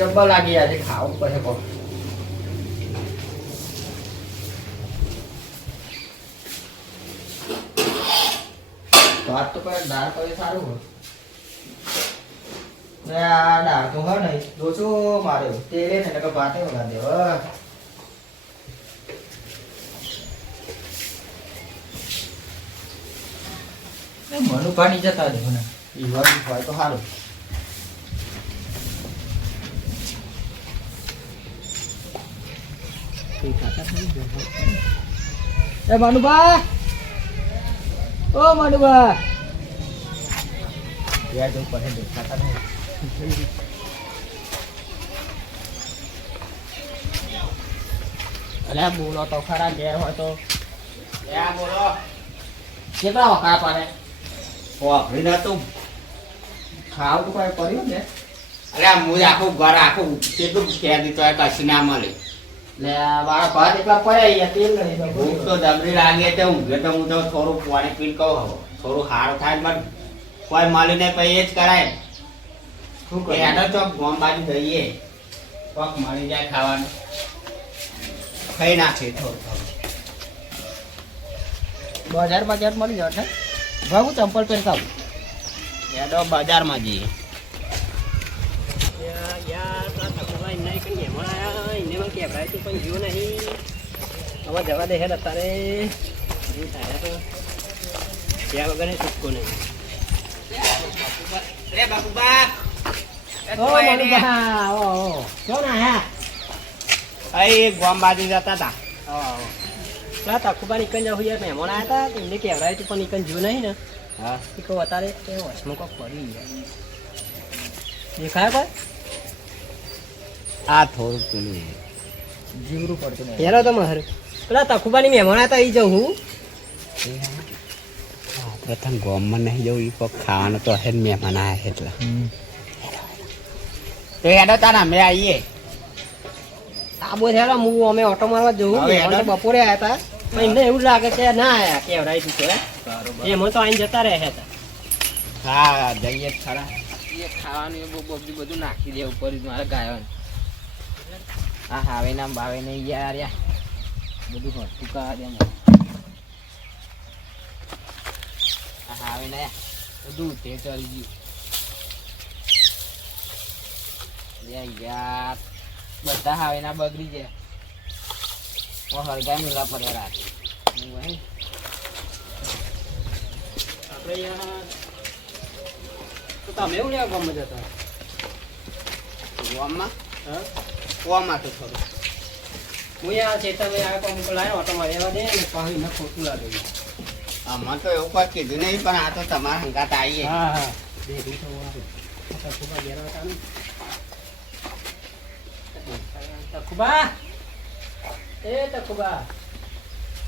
જબ્બર લાગી આજે ખાવું પડે કોક ભાત તો કોઈ દાળ કોઈ સારું હોય આ દાળ તો હા નહીં દોસો માર્યો તેલે ને એટલે ભાતે વગા દે મનુ પાણી જતા દે મને ઈવન હોય તો સારું એ મનુબા ઓ મનુબા યાર જો પડે દેખાતા નહીં અલ્યા બોલો તો ખરા ઘેર હોય તો યા બોલો કેટલા વખા પડે વાપરી ના તું ખાવ તો કોઈ પડ્યું ને અરે હું આખું ઘર આખું કેટલું ખેદી તો કશું ના મળે લે મારા ભાત એટલા પડ્યા તેલ નહીં ભૂખ તો ડબરી લાગે તો ઊંઘે તો હું તો થોડું પાણી પીને કહું હવે થોડું સારું થાય પણ કોઈ મળીને પછી એ જ કરાય શું કે હેડો ચોક ગોમ બાજુ જઈએ કોક મળી જાય ખાવાનું ખાઈ નાખીએ થોડું બજાર મળી જાય ભાગું ચંપલ પહેરતા હેડો બજારમાં જઈએ હવે જવા દે હેડ અત્યારે ત્યાં વગર છૂટકો નહીં રે બાપુબા ગોમ બાજુ જતા હતા તખુબા નીકળી જાવ યાર મહેમાન આવ્યા હતા એમને કહેવાય તું પણ નીકળ જીવ નહીં ને હા એ કહું અત્યારે વચમાં કોક પડી ગયા દેખાય કોઈ આ થોડુંક પેલું જીવરું પડતું નહીં હેરો તો મારે પેલા તખુબાની મહેમાન હતા એ જવું હું પ્રથમ ગોમમાં નહીં જવું એ કોક ખાવાનું તો હે મહેમાન આવ્યા એટલે તો હેડો તારા અમે આવીએ આ બોલ હેરો હું અમે ઓટો મારવા જવું બપોરે આવ્યા હતા પણ એમને એવું લાગે કે ના આયા કેવડાય તું તો એમ તો આઈને જતા રહ્યા હતા હા જઈએ ખરા એ ખાવાનું એ બધું નાખી દે ઉપર મારે ગાયો હા હાવે નામ ભાવે નહીં યાર યાર બધું ભરતું કા દે હા હાવે ને બધું તે ચડી ગયું યાર બધા હાવે ના બગડી જાય હળગા મિલા પડે રાતે આપણે તો તમે એવું લેવા ગામમાં જતા ગોમમાં ગોમમાં તો થોડું હું યાર ચેતન આ કોમ લાવ્યો ઓટો માર્યા દે ને પાણી ન ખોટું લાગે આમાં તો એવું કોઈ કીધું નહીં પણ આ તો તમારા હંગાત આવીએ હા હા દેખી તો તખુબા ઘેર હતા ને તખુબા એ તખુબા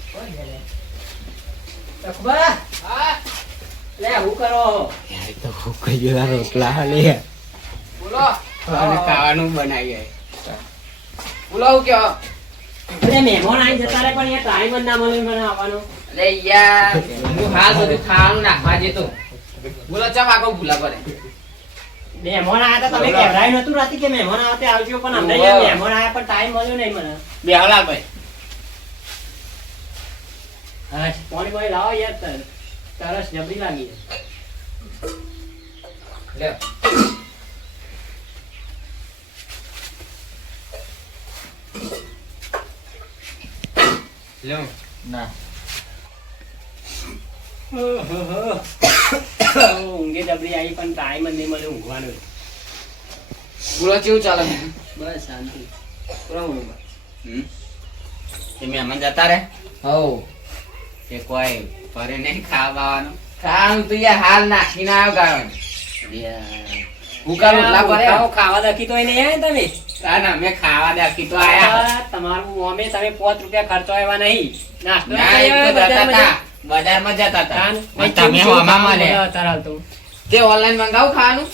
કોણ ઘેરે તખુબા હા લે હું કરો યાર તો કઈ જેલા રોટલા લે બોલો અને ખાવાનું બનાવીએ બોલો કે અરે મહેમાન આવી જતા રહે પણ યાર ટાઈમ જ ના મળે મને આવવાનો અરે યાર હું હાલ બધું ખાવાનું નાખવા જતો બોલો ચમ આગો ભૂલા પડે મહેમાન આવ્યા હતા તમે કહેવાય નતું રાતી કે મહેમાન આવતે આવજો પણ અમને યાર મહેમાન આવ્યા પણ ટાઈમ મળ્યો નહીં મને બેહલાલ ભાઈ હા પાણી પાણી લાવો યાર તરસ જબરી લાગી લે લો ના ઊંઘે જબરી આવી પણ ટાઈમ જ નહીં મળે ઊંઘવાનો બોલો કેવું ચાલે બસ શાંતિ એ મહેમાન જતા રે હવ કે કોઈ ફરે નહીં ખાવાનું ખાવાનું તો યાર હાલ નાખીને આવ્યો ગાવાનું ભૂકા રોટલા પડે ખાવા દખી તો નહીં આવ્યા તમે ના મેં ખાવા દેખી તો આયા તમારું અમે તમે 5 રૂપિયા ખર્ચો આવ્યા નહીં નાસ્તો ના એ તો જતા હતા બજારમાં જતા હતા તમે હોમાં મળે તે ઓનલાઈન મંગાવું ખાવાનું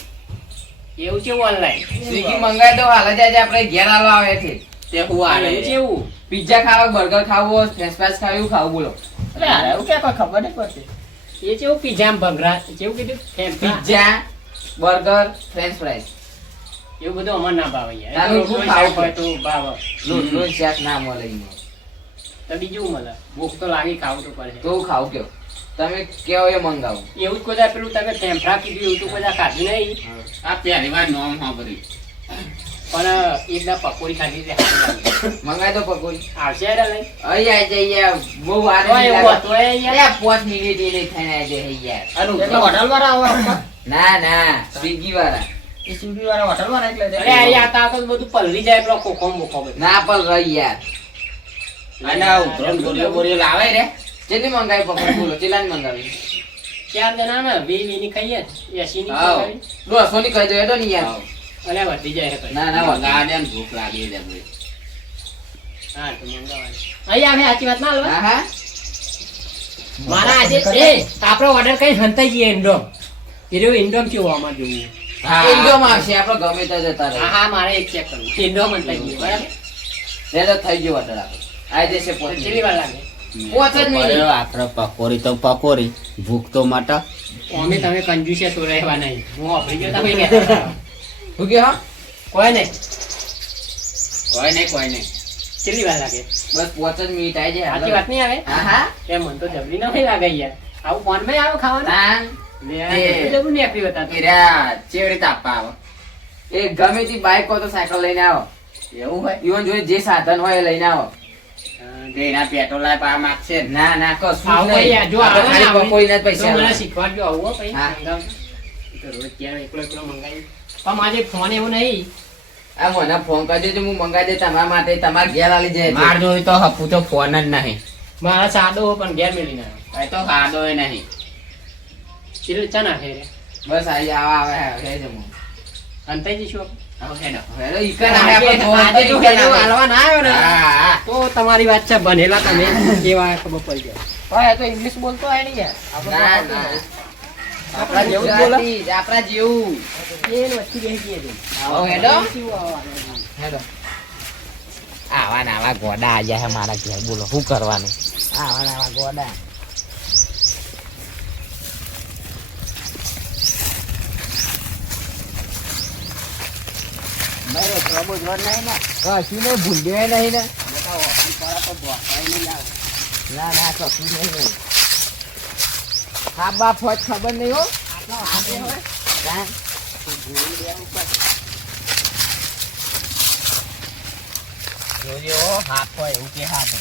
એવું છે ઓનલાઈન સ્વિગી મંગાય તો હાલ જાય આપણે ઘેર આલો આવે છે તે હું આવે એવું છે એવું પિઝા ખાવા બર્ગર ખાવું ફ્રેન્ચ ફ્રાઈઝ ખાવું ખાવું બોલો અરે યાર એવું કે કોઈ ખબર નહીં પડતી એ કેવું પિઝા ભંગરા કેવું કીધું પિઝા બર્ગર ફ્રેન્ચ ફ્રાઈઝ એવું બધું અમાર ના ભાવે યાર. તારું રોટલો શું શાક ખાવું? હોય તો ભાવે. રોટલો શાક ના મળે એમાં. તો બીજું મળે. ભૂખ તો લાગી, ખાવું તો પડે. તો ખાવ કયો તમે કેવો એ મંગાવો. એવું જ કોઈ પેલું તમે ટેમ્પરા કીધું એવું તો કોઈ ખાધું નહીં. આ પહેલી વાર નોમ સાંભળ્યું. પણ એકદમ પકોડી ખાધી છે, સારી લાગી. મંગાઈ દો પકોડી. આવશે યાર લઈ. અહીં આવી જાય યાર. બહુ વાર તોય નહીં એવું લાગે. હતું, એ યાર. 5 મિનિટ એ નહીં થઈને આવી જાય યાર. અરે એટલે એટલે હોટલ વાળા આવે ના ના સ્વિગી વાળા એ સ્વીગી વાળા હોટલ વાળા એટલે અરે અહીંયા હતા તો બધું પલળી જાય પેલો ખોખો મોખો બધું. ના પણ રહી યાર. અને આ ઉતરણ ગોળીઓ બોરીઓ લાવે રે કેટલી મંગાવી પકોડી બોલો કેટલાની મંગાવી? 4 જણા ને 20 ની ખાઈએ 80 ની હાવ ખાવી. 200 ની કહી દો હેડો ની યાર. અરે વધી જાય છે પછી. ના ના વાંધો. મંગાવા દે ને ભૂખ લાગી છે ભાઈ. હા તો મંગાવવાનું. અહીંયા આવે સાચી વાત ના હાલવા. હા હા મારા આજે આપણો ઓર્ડર કઈ હંતાઈ ગયો ઇન્ડોમ. એરો ઇન્ડોમ કેવો આમાં જોવું. ઇન્ડોમાં આવશે આપણે ગમે ત્યાં જતા હા રહે. હા મારે એક ચેક કરવું. ઇન્ડોમ હંતાઈ ગયો બરાબર. એટલે થઈ ગયો ઓર્ડર આપણે આવી જશે તો પહોંચી. કેટલી વાર લાગે? પોચ જ મિનિટ. આપણે પકોડી તો પકોડી ભૂખ તો મટા. અમે તમે કંજુસે તો રહેવા નહીં. હું વાપરી ગયો તમે કહેતા હતા. શું કે હા કોઈ નહીં. કોઈ નહીં કોઈ નહીં. કેટલી વાર લાગે? બસ 5 જ મિનિટ આવી જાય. સાચી વાત નહીં આવે? હા હા એમ મને તો જબરી ના લાગે યાર. આવું ફોન માં આવે ખાવાનું? ના લે, જબરું નહીં આપી બતાવતો. એરા ચેવી રીતે આપવા આવે એ ગમે તે બાઈક હોય તો સાયકલ લઈને આવો. એવું હોય ઈવન જોડે જે સાધન હોય એ લઈને આવો. એના પેટ્રોલ આ પા માગશે ને. ના ના કશું આવું નહીં. યાર, જો આપણે આવે ને ખાલી પકોડીના જ તો પૈસા મને આવે. શીખવાડજો આવું હો પછી હા. મંગાવજો. એ તો રોજ ક્યારે એકલો એકલો મંગાવી. પણ મારે ફોન એવું નહીં. આ મને ફોન કરી દેજો હું મંગાવી દે તમારા માટે તમારા ઘેર આલી જાય. માર જોઈ તો હપુ તો ફોન જ નહીં. મારા સાદો હો પણ ઘેર મેળીને આવ્યો. એ તો ખાધો ય નહીં. એટલે ચા નાખે રે. બસ આઈ આવે આવે જમો. અંતાઈ જઈશું હવે હેડો. હેલો ઈકન આવે આપણે જોવા આજે જો ઈકન હેલો આવે. હાલવા ના આવ્યો ને હા હા. તો તમારી વાત છે બનેલા તમે કેવા ખબર પડી જાય. હા, એ તો ઇંગ્લિશ બોલતો હોય ને યાર. ના ના આપણા જેવું જ બોલે. ગુજરાતી, આપણા જેવું. એ વસ્તી બેસી ગઈ હતી. આવો હેડો. કેવું આવવાનું? હેલો આવા ને આવા ગોડા આયા હે મારા ઘેર બોલો શું કરવાનું. આવા ને આવા ગોડા મારો પ્રભુ જોર નહીં ને કશું નહીં ભૂલ્યો નહીં ને. ના ના કશું નહીં. હા બાપ હોત ખબર નહીં હો. હા. જોજો હાથ હોય એવું કે હાથ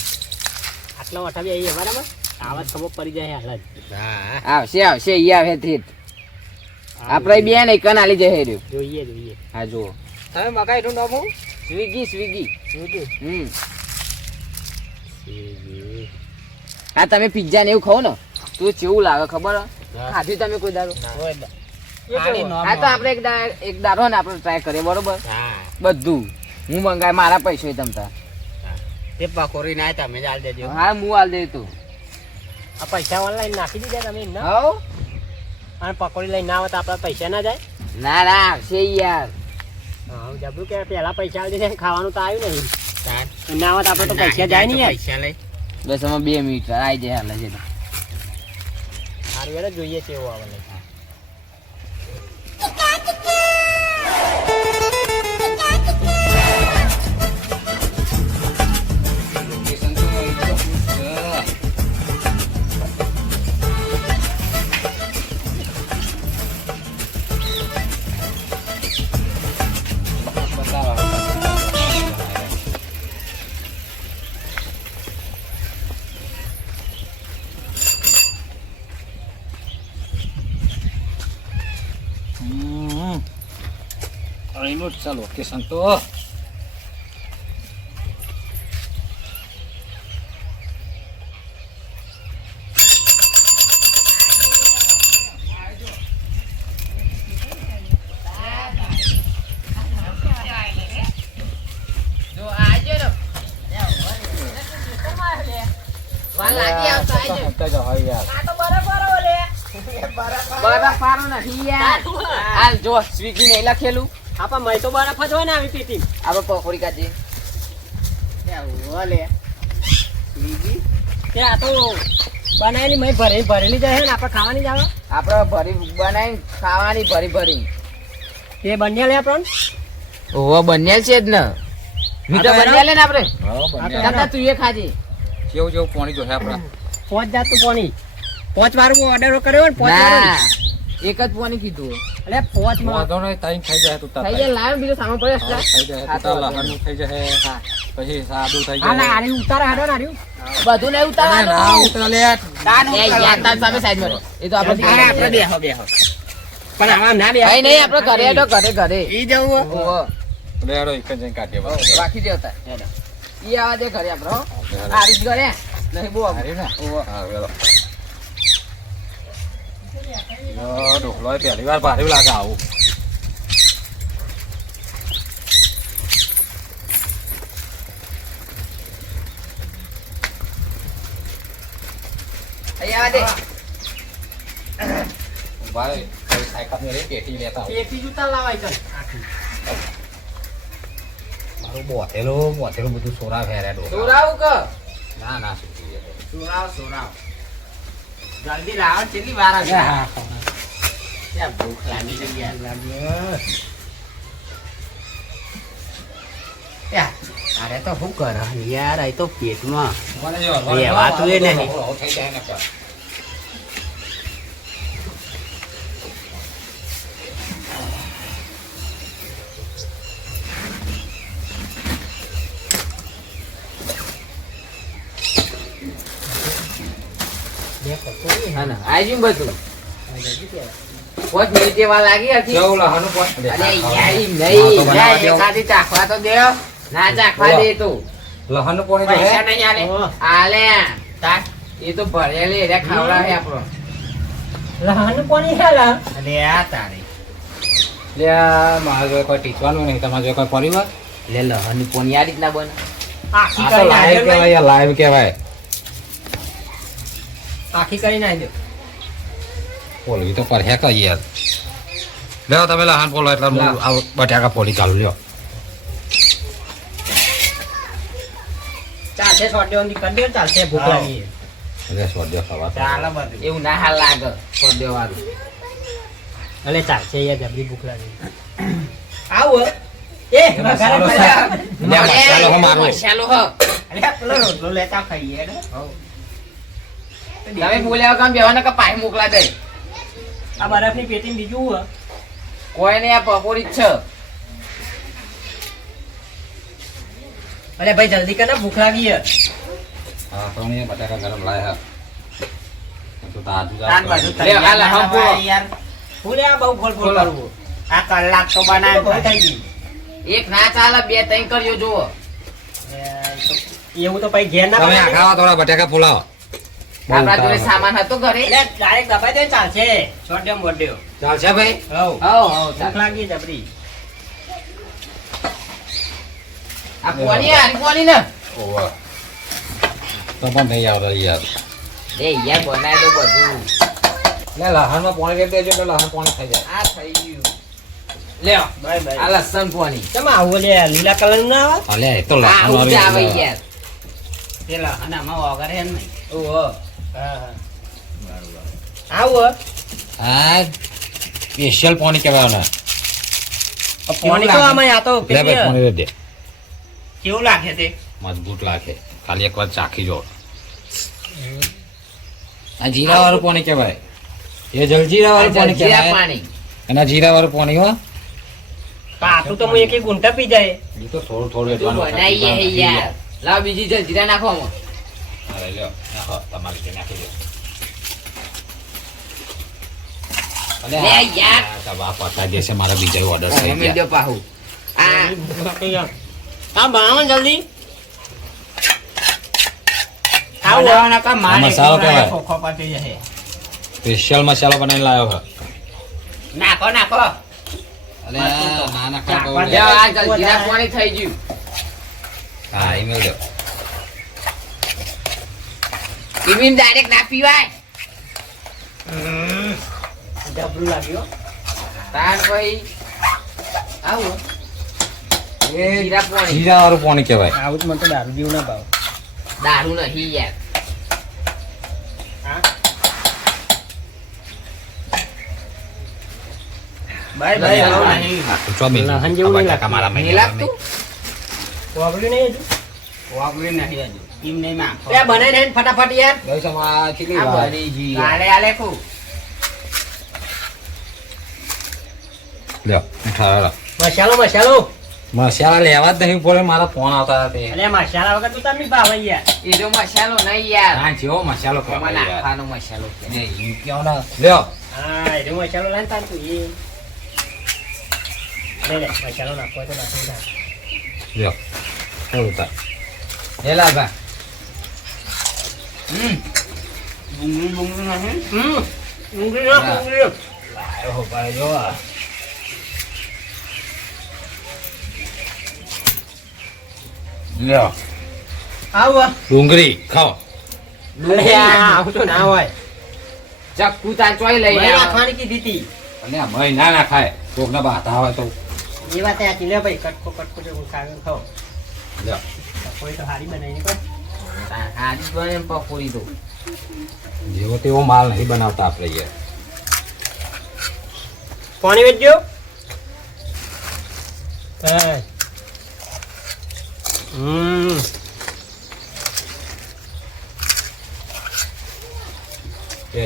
આટલા વટાવી આવીએ બરાબર. આવા જ ખબર પડી જાય હાલ જ. હા. આવશે આવશે ઈ આવે થી આપણે બે ને કન આલી જશે રહ્યો. જોઈએ જોઈએ. હા જુઓ તમે મકાઈ નું નામ હું? સ્વિગી સ્વિગી જોઈએ. હા તમે પિઝા ને એવું ખાઓ ને તું કેવું લાગે ખબર હે? ખાધું તમે કોઈ દાડો? હા તો આપણે એક દાડો ને આપણે ટ્રાય કરીએ બરોબર. હા. બધું હું મંગાય મારા પૈસા તમતા. તે પકોડી ના તમે જ આલ દેજો. હા હું આલ દે તું. આ પૈસા ઓનલાઈન નાખી દીધા તમે એમને? હો અને પકોડી લઈને ના આવે તો આપણા પૈસા ના જાય? ના ના આવશે યાર. હા જબરું કે પેલા પૈસા આવી જશે ખાવાનું તો આવ્યું નહીં. ચાલ. ના આવે તો આપણે તો પૈસા જાય નહીં યાર. પૈસા લઈ. બસ અમે 2 મિનિટ આવી જાય હાલ છે. સારું યાર જોઈએ કેવું આવે લઈ. ચાલો લોકેશન તો જો આવજો ને. વાર લાગી આવતા આવજો. બરફ પારો નથી યાર. હાલ જો સ્વિગી નહીં લખેલું. આપા મય તો બરફ જ હોય ને આવી પેટી. આપણે પકોડી કાઢીએ. તે આ તો બનાવેલી મય ભરેલી જાય ને આપણે ખાવાની જ આવે. આપણે ભરી બનાવીને ખાવાની ભરી ભરી. તે બન્યા લે આપણને ઓહો બન્યા છે જ ને મીઠો હા, તો બન્યા લે ને આપણે હા, બન્યા. દાદા તું એ ખાજે જેવું જેવું પાણી જોશે આપણા 5 જાતનું પાણી 5 વારું ઓર્ડર કર્યો ને 5 વારું ના એક જ પોની કીધું એટલે 5 માં વાંધો નહીં તાઈ થઈ જાય તું તાર થઈ જાય લાવ બીજો સામાન પડે હા, થઈ જાય હા, તું તાર તો લહણનું થઈ જાય હા. પછી સાદું થઈ હા ના જાય આરી ઉતાર હાડો ને આર્યું બધું નહીં ના ઉતારવાનું ઉતરા લે એ યાર તાર સામે સાઈડ માં રહે. એ તો આપણે આપણે બેહો પણ આમાં ના બે કઈ નહીં આપણે ઘરે હેડો ઘરે ઈ જવું ઓહો લે હેડો એક જ જઈને કાઢીએ બસ. રાખી દે તાર ઈ આવા દે ઘરે આપણે હો. હેડો. આ રીત ઘરે નહીં બહુ હારી ને? ઓહો હા, વેલો. યો, ઢોકળો એ પહેલી વાર ભારે લાગે આવું અહીંયા આવા દે ભાઈ કોઈ સાયકલની રે પેટી લેતા આવું. એકી જૂતા લાવાય ચાલ મારું બોથેલું બધું સોરા ફેરે ઢોકળા. સોરાવું કે ના ના સુકી જાય. સોરાવ જલ્દી લાવો ને કેટલી વાર હશે ત્યાં ભૂખ લાગી છે યાર અરે તો શું કર યાર આ તો પેટમાં મને જો એ વાત હોય ને. ઢોકળો થઈ જાય ને કોઈ. હા ને આવી ગયું બધું 5 મિનિટ જેવા લાગી હતી કેવું લહણનું પાણી? અરે યાર ઈ હા, તો નહીં બનાવવા યાર, દેવો. એકાદી ચાખવા તો દે ના ચાખવા દે તું લહણનું પાણી તો પૈસા હે? નહીં આલે આલે તાર એ તો ભરેલી રે ખાવડાવે આપણો લહાનું પાણી હેલા અરે આ તારી લે આ મારા જોડે કોઈ ટીચવાનું નહીં તમારા જોડે કોઈ પરિવાર લે લહની પોની આ રીતના બને આખી આ તો કરી લાઈવ કહેવાય લાઈવ કહેવાય આખી કરી નાખી દો પોલવી તો પર હે કઈ યાર લેવો તમે લહણ પોલો એટલે હું આ બટાકા પોલી ચાલુ લ્યો ચાલશે સોડ્યો કરી દે ચાલશે ભૂખ હા. લાગી એટલે સ્વાદ્ય ખાવા તો. ચાલે બધું એવું ના હાલ લાગે પડ્યો વાળું અલે ચાલશે યાર જબરી ભૂખ લાગી આવો એ મસાલો વઘારે લે, મસાલો હો મારો. મસાલો હ અલે પેલો રોટલો લેતા ખાઈએ ને તમે બોલ્યા કામ બેવાના કે પાય મોકલા દે આ બરફની પેટી બીજું હો કોઈ નહીં આ પકોડી જ છે અલે ભાઈ જલ્દી કર ને ભૂખ લાગી હે હા તો ને બટાકા ગરમ લાયા તો તાજું તાન બાજુ લે, હાલ, હમ બોલો. યાર ફૂલે આ બહુ ગોળ ગોળ બોલો. કરવું આ કલાક તો બનાવે બહુ થઈ ગઈ એક ના ચાલે બે ત્રણ કરજો જુઓ એવું તો પછી ઘેર ના તમે આ બનાવે. ખાવા થોડા બટાકા ફોલાવો આપણા જોડે સામાન હતો ઘરે એટલે ડાયરેક્ટ દબાઈ દે ચાલશે સોડ્યો મોડ્યો ચાલશે ભાઈ હવ હવ હવ ભૂખ લાગી જબરી આ પોની હારી પોની ને ઓવા તો પણ નહીં આવતો યાર એ યાર બનાવી દો બધું લે લહણમાં પાણી રેડ દેજો એટલે લહણ પાણી થઈ જાય આ થઈ ગયું લ્યો બાય બાય આ લસણ પોની કેમ આવું લે લીલા કલર ના આવે અલે એ તો આ લહણ ઊંચા આવે વાળી યાર પેલા અને આમાં વગર હે નહીં ઓહો હા હા આવો હા સ્પેશિયલ પાણી કહેવાય ને પાણી તો આમાં આ તો લે ભાઈ પેલી પાણી રેડ દે કેવું લાગે તે મજબૂત લાગે ખાલી એક વાર ચાખી જો આ જીરા વાળું પાણી કહેવાય એ જલજીરા વાળું પાણી જલજીરા કહેવાય પાણી એના જીરા વાળું પાણી હો પાટું તો હું એક ગુંટા પી જાય એ તો થોડું થોડું તું બનાવીએ હે યાર લાવ બીજી જલજીરા નાખો આમાં. અરે લ્યો નાખો તમારી રીતે નાખી દો અલે લે યાર. આ બા પતા દેશે મારા બીજા ઓર્ડર થઈ અમે ગયા જો પાહુ આ હા બનાવો ને જલ્દી બનાવવાના કા મારે આ મસાલો એકલો કહેવાય. ખોખો પતી જશે સ્પેશિયલ મસાલો બનાવીને લાવ્યો છે નાખો નાખો અલે ના ના ખાતો લ્યો, આ જલજીરા પાણી થઈ ગયું હા ઈમેલ દો ઈમીન ડાયરેક્ટ ના પીવાય જબરું લાગ્યું તાર ભાઈ આવો એ જીરા પાણી જીરા વાળું પાણી કહેવાય આવું જ મને તો દારૂ પીવું ના ભાવ દારૂ નહીં યાર ભાઈ ભાઈ આવો નહીં. ચોમી લહન જેવું નહીં લાગતું. મારા નહીં લાગતું વાપર્યું નહીં હજુ? વાપરી નહીં હજુ એમ નહીં માં લે, બનાઈને આઈને ફટાફટ યાર. આ કેટલી આ વાર? બની જી. આલે આલે ખુ લ્યો મીઠા મસાલો મસાલા લેવા જ નહીં પડે મારા ફોન આવતા હતા તે અલે મસાલા વગર તો તમે ભાવે યાર. એ જો મસાલો નહીં યાર. હા જેવો મસાલો એમાં કહેવાય યાર. નાખવાનો મસાલો છે. ને ઈ કેવો ના લ્યો હા એ મસાલો લાઈને તાર તું એ લે મસાલો નાખો તો નાખી નાખ. લ્યો કેવું તા હેલા બા. ડુંગળી નહીં ડુંગળી નાખ, ડુંગળી નાખ. ઓહો ભાઈ જો લ્યો આવો ડુંગળી ખાઓ અલે આવું તો ના હોય. ચક્કુ તાર ચોય લઈ ભાઈ આવો. નાખવાની કીધી તી. અને આ મય ના ખાય કોક ના બાતા હોય તો એ વાત સાચી લે ભાઈ, કટકો કટકો જેવું ખાવાનું ખાઓ. લ્યો કોઈ તો હારી બનાવીને કહો. હાજી બને એમ પકોડી દો. જેવો તેવો માલ નહીં બનાવતા આપણે યાર પાણી વેચજો. હા.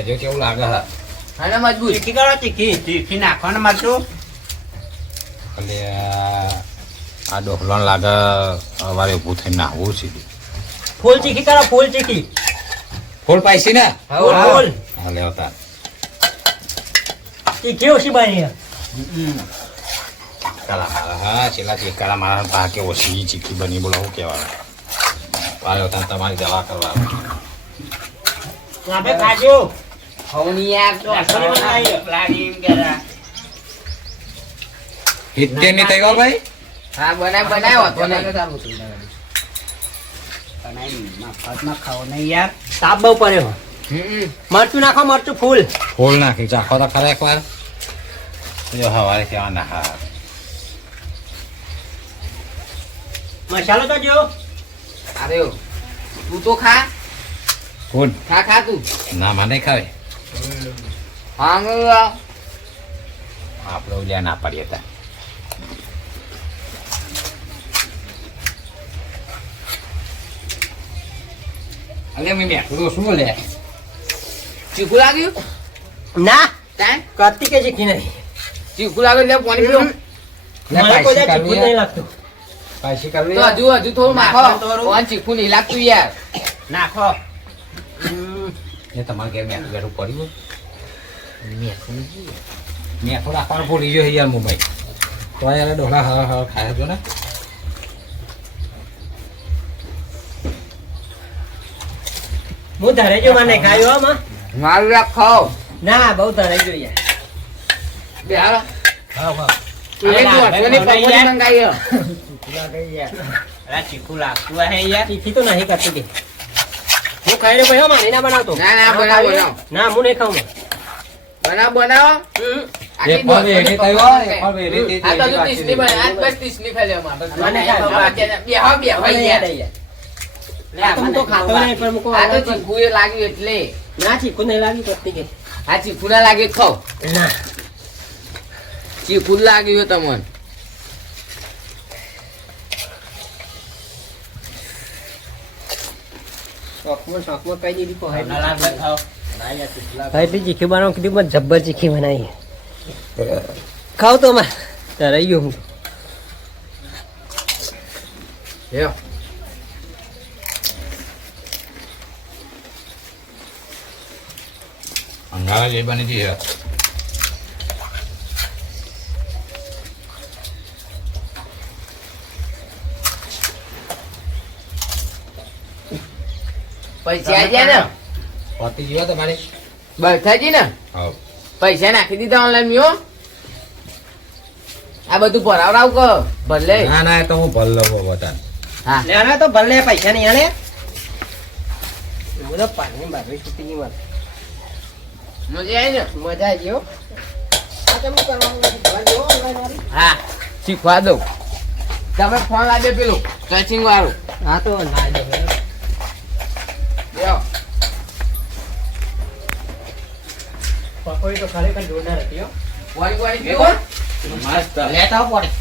જો કેવું લાગે હા અને મજબૂત. તીખી કરો તીખી. તીખી નાખવાનું મરચું એટલે આ ડોકલાને લાગે અમારે ઊભું થઈને નાહવું છે ફૂલ તીખી કરો, ફૂલ તીખી. ફૂલ પાઈસી ને ફૂલ ફૂલ હા લેવતા તીખી ઓછી બની. કાલા મારા હા છેલ્લા તે કાલા મારા પા કે ઓછી ચીકી બની બોલો શું કહેવાનું પાયો ત્યાં તમારી દવા કરવા આપણે ખાજો. હવની યાર તો લસણ બનાવીએ. લાગી એમ કહેતા. હિત્તેર ની થઈ ગયો ભાઈ હા બનાવ્યો હતો ને. બનાવી મફતમાં ખાઓ નહીં યાર તાપ બહુ પડ્યો. મરચું નાખો, મરચું ફૂલ. ફૂલ નાખી ચાખો તો ખરા એકવાર જો હવારે કેવા ના મસાલો તો જો. અરે તું તો ખા. કોણ ખા તું. ના મને ખાવે હા આપણે ઓલ્યા ના પાડીએ તા અલે મેં મેં શું લે ચીકુ લાગ્યું. ના કાંઈ કત્તી કે શીખી નહીં. ચીકુ લાગ્યું એટલે પાણી પીવો. મને કોઈ દાડો ચીકુ નહીં લાગતું. પાછી કરવી તો હજુ થોડું નાખો નાખો. થોડું. કોણ ચીકુ નહીં લાગતું યાર. નાખો એ તમારે ઘેર મેં બેઠું પડ્યું મેં થોડા રાખવાનું ભૂલી ગયો યાર મુંબઈ તો યાર ડોલા હા હા ખાય જો ને હું ધરે જો મને ખાયો આમાં. મારું રાખો. ના બહુ ધરે જો યાર. બે હાલો. હા હા. હવે તું અઠવાડિયે પકોડી મંગાવી હો. અરે ચીકુ લાગતું હે યાર તીખી તો નહીં કરતી કે. હું ખાઈ રહ્યો ભાઈ, મારે ના બનાવતો. ના, ના, બનાવો, બનાવો. ના હું નહીં ખાઉં. બનાવો. એક ફળ વેરી થઈ હોય એક ફળ વેરી થઈ આ તો હજુ 30 ની બને. આજ બસ 30 ની ખાઈ લેવા મને મારે. ખાવા. બે હો યાર. આ તો હું તો ખાતો નહીં પણ મૂકો. આ તો ચીકુ એ લાગ્યું એટલે. ના ચીકુ નહીં લાગી કરતી કે. આ ચીકુ ના લાગે તો ખાઓ. ના ચીકુ લાગ્યું તમને. શોખમાં કઈ દીધી કો ના લાગે ખાઓ હા એટલી ચીખી બનાવું કીધું પણ જબ્બર ચીખી બનાવી. ખાવ તો માં રહી ગયો હું. લ્યો. અંગારા જે બની હતી યાર પૈસા આયા ને પતી ગયો તમારે બરથાજી ને હા પૈસા નાખી દીધા ઓનલાઈન મ્યો. આ બધું ભરાવરાવ કે ભલે. ના ના એ તો હું ભલ લઉં બતા હા લેવાના તો ભલે પૈસા નહીં આલે. બધો પાણી બારી છૂટી ગઈ મારે. મજા આવી ને. મજા આવી ગયો. આ કેમ કરવાનું ભરવા જેવો online વાળી? હા શીખવા દઉં. તમે ફોન લાગે પેલું સર્ચિંગ વાળું. હા તો ના દે. લ્યો. પકોડી તો ખરેખર જોરદાર હતી હો. વાળી પીવો. મસ્ત લેતા આવો પાણી.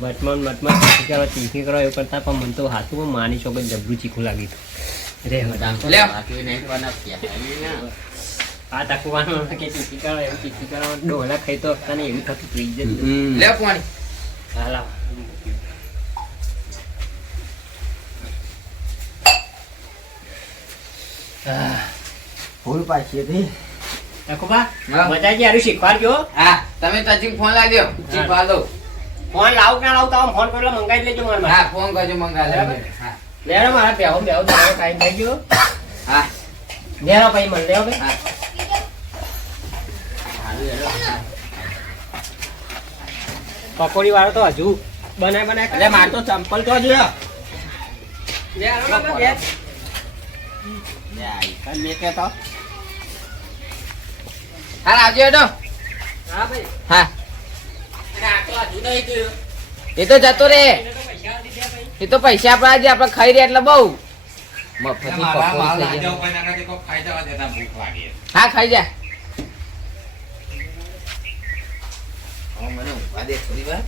વટમાં ચીખી કરો એવું કરતા પણ મને તો હાથું માની છો કે જબરું ચીખું લાગી રે લે. બાકી નહીં બનાવતી. આ તકવાનું કે ચીખી કરો એવું ચીખી કરો ડોલા ખાઈ તો તને એવું થતું પી જ લે પાણી. હાલા ફૂલ પાછી હતી. નખુબા હા. મજાજી હારું શીખવાડજો હા તમે તજી ફોન લાગ્યો શીખવા દો. ફોન લાવ કે ના લાવ તો આમ ફોન કરો મંગાવી લેજો મારા માટે. હા ફોન કરજો મંગા. હા લેરો મારા બેહો ટાઈમ થઈ ગયો હા લેરો પછી મને લેવો કે હા. હારું હેલો. પકોડી વાળો તો હજુ બનાય એટલે માર તો ચંપલ તો જોયો. લે આલો બાબા લે લે આઈ કાલ મે કહેતો. હાલ આવજો હેડો. હા ભાઈ હા અને આ તો હજુ નહીં ગયો એ તો જતો રે. એને તો પૈસા નથી દે ભાઈ એ તો પૈસા આપણા આજે આપણે ખાઈ રહ્યા એટલે બહુ મફતની મારા પકોડી માલ થઈ હાજર જાય. કોઈ ના કાંઈ કોઈ ખાઈ જવા દેતા ભૂખ લાગી. હા ખાઈ જા. હવે મને ઊંઘવા દે થોડી વાર.